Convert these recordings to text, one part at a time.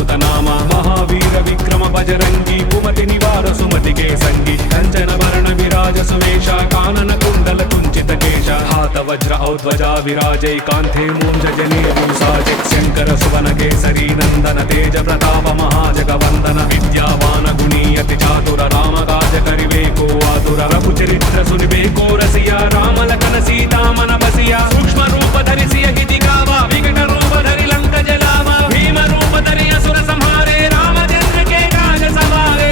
सुत नाम महावीर विक्रम बजरंगी कुमति निवार सुमति के संगी कंचन वरण विराज सुवेश कानन कुंडल कुंचित केश हाथ वज्र औध्वजा विराजे कांथे मूंज जने पूसाजे शंकर सुवन केसरी नंदन तेज प्रताप महाजगवंदन विद्यावान गुणीयति चातुर राम काज करिवे को आतुर रघुचरित्र सुनिबे को रसिया राम लखन सीता मन बसिया सूक्ष्म रूप धरि सियहि दिखावा विकट रूप धरि लंक जलावा भीम रूप धरि असुर संहारे रामचंद्र के काज सवारे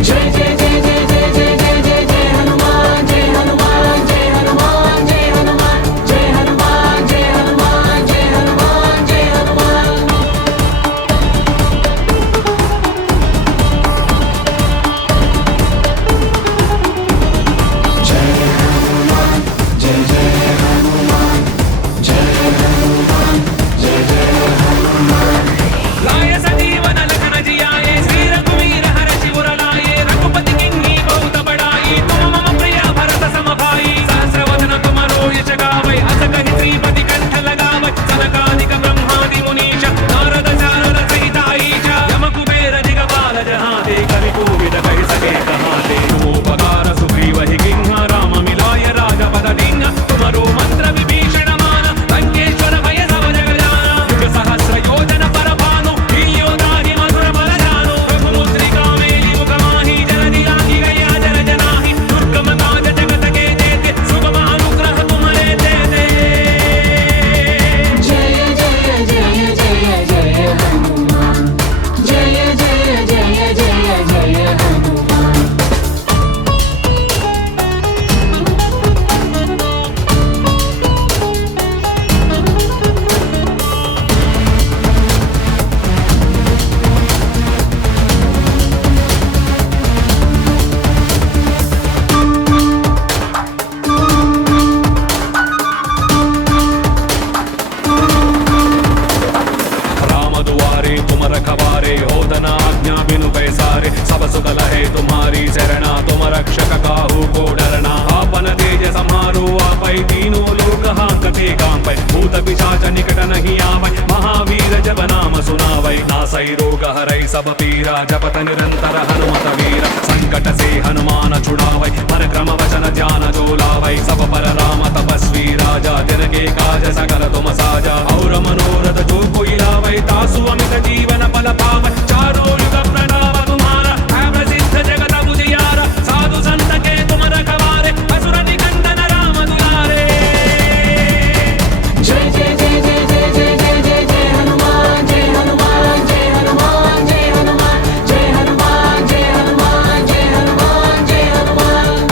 जय जय जय जय जय जय जय जय जय हनुमान जय हनुमान जय हनुमान जय हनुमान जय हनुमान जय हनुमान जय हनुमान जय हनुमान लाय सजीवन लखन जियाए श्री रघुवीर हर शिवर लाए रघुपति किन्हीं बहुत बड़ाई तुम मम प्रिय भरत सम भाई सहस्रवदन तुमरो यश गावै अस कहि श्रीपति कंठ लगावै सनकादिक ब्रह्मादि मुनीश नारद शारद सहित ईश यम कुबेर दिगपाल जहाते कवि कोविद कहि सके कहाते तुमोपकार सुग्रीव हि किंह राम मिलाय राजपद डिंग तुमरो मंत्र विभीषण मान लंकेश्वर भय सब जग जाना युग सहस्र योजन पर भानु लील्योदाहि मधुर बल जानु रघुमुद्रिका मेलि मुख माहि जलधि लांघि गया जल जनाहि दुर्गम काज जगत के जेते सुगम अनुग्रह तुम्हारे देते जय जय जय जय जय हनुमान जय जय जय जय जय हनुमान राम दुआरे तुम रखवारे होदन आज्ञा बिनु पैसारे सब सुख लहे तुम्हारी शरणा तुम रक्षक काहू को डरना आपन तेज समारो आपै तीनों लोक हांकते कांपै भूत पिशाच निकट नहीं आवै महावीर जब नाम सुनावै नासै रोग हरै सब पीरा जपत निरंतर हनुमत वीर संकट से हनुमान छुड़ावै परक्रम वचन ध्यान जो लावै सब पर राम तपस्वी राजा दिन के काज सकल तुम साजा और मनोरथ जो कोई लावै तासु अमित जीवन फल पावै चारों युग प्रणाम तुम्हारा है प्रसिद्ध जगत उजियारा साधु संत के तुम रखवारे असुर निकंदन राम दुलारे जय जय जय जय जय जय जय जय जय हनुमान जय हनुमान जय हनुमान जय हनुमान जय हनुमान जय हनुमान जय हनुमान जय हनुमान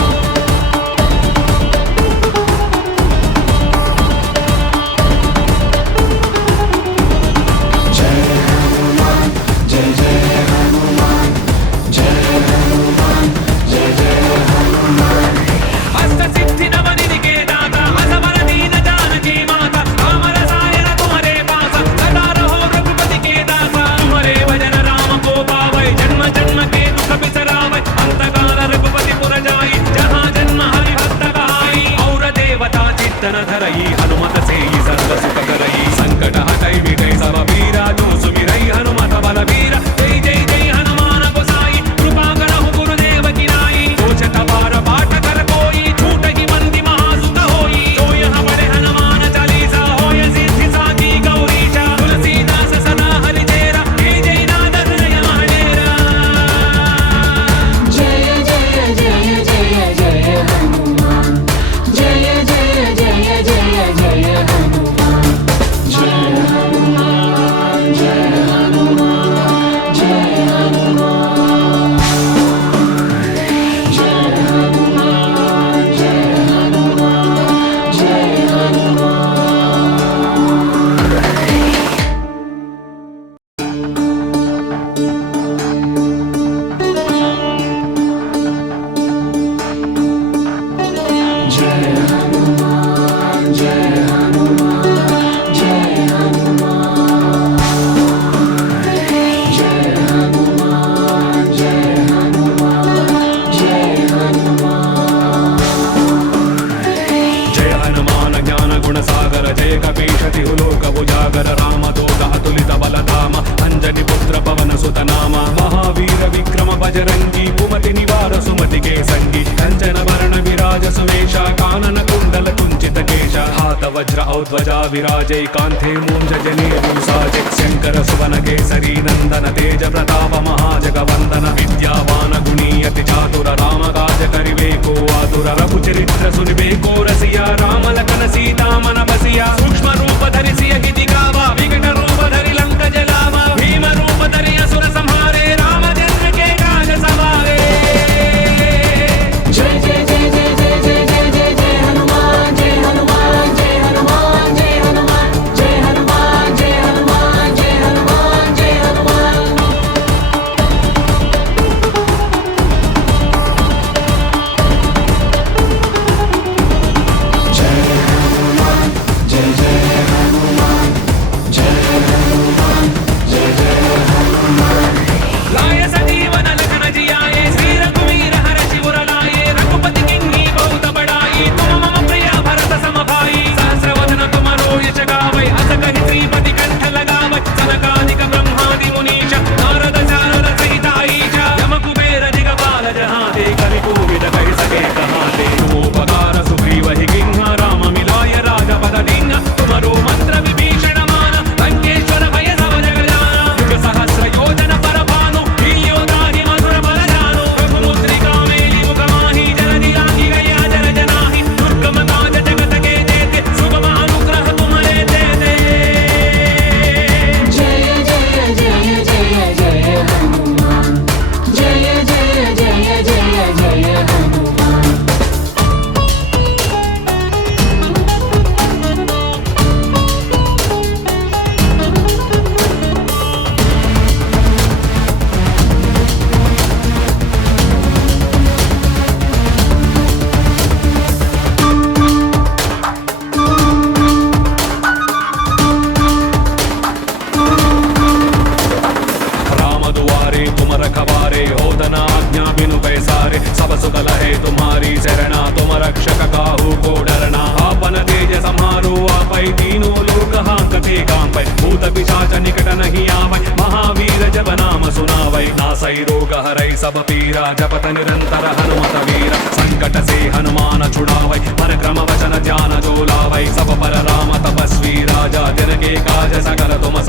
धाम अंजनी पुत्र पवन सुत नाम महावीर विक्रम बजरंगी कुमति निवार सुमति के संगी कंचन वरण विराज सुवेश कानन कुंडल कुंचित केश हाथ वज्र औध्वजा विराजे कांथे मूंज जने साजे शंकर सुवन केसरी नंदन तेज प्रताप महाजगवंदन विद्यावान गुणीयति चातुर राम काज करिवे को आतुर रघु चरित्र सुनिबे को रसिया राम लखन सीता मन बसिया सूक्ष्म रूप धरि सियहि दिखावा विकट रूप धरि लंक जलावा भीम रूप धरि असुर संहारे रामचंद्र के काज सवारे जय जय जय जय जय जय जय जय जय हनुमान जय हनुमान जय हनुमान जय हनुमान जय हनुमान जय हनुमान जय हनुमान जय हनुमान लाय सजीवन लखन जियाए श्री रघुवीर हर शिवर लाए रघुपति किन्ही बहुत बड़ाई तुम मम प्रिय भरत सम भाई सहस्रवदन तुम यश गावै अस कहि श्रीपति कंठ लगावै सनकादिक ब्रह्मादि मुनीश नारद शारद सहित ईश यम कुबेर दिगपाल जहाते कलि कोविद कहि सके कहाते तुमोपकार सुग्रीव हि किन्हा राम मिलाय राजपद दीन्हा तुमरो मंत्र विभीषण मान लंकेश्वर भय सब जग जाना युग सहस्र योजन पर भानु लील्योताहि मधुर बल जानु रघुमुद्रिका मेलि मुख माहि जलधि लांघि गया जल जनाहि दुर्गम काज जगत के जेते सुगम अनुग्रह तुम्हारे देते जय जय जय जय जय हनुमान जय जय जय जय जय हनुमान राम दुआरे तुम रखवारे होदन आज्ञा बिनु पैसारे सब सुख लहे तुम्हारी शरणा तुम रक्षक काहू को डरना आपन तेज संहारो आपै तीनों लोक हांकते कांपै भूत पिशाच निकट नहीं आवै महावीर जब नाम सुनावै नासै रोग हरै सब पीरा जपत निरंतर हनुमत वीर संकट से हनुमान छुड़ावै परक्रम वचन ध्यान जो लावै सब पर राम तपस्वी राजा दिन के काज सकल तुम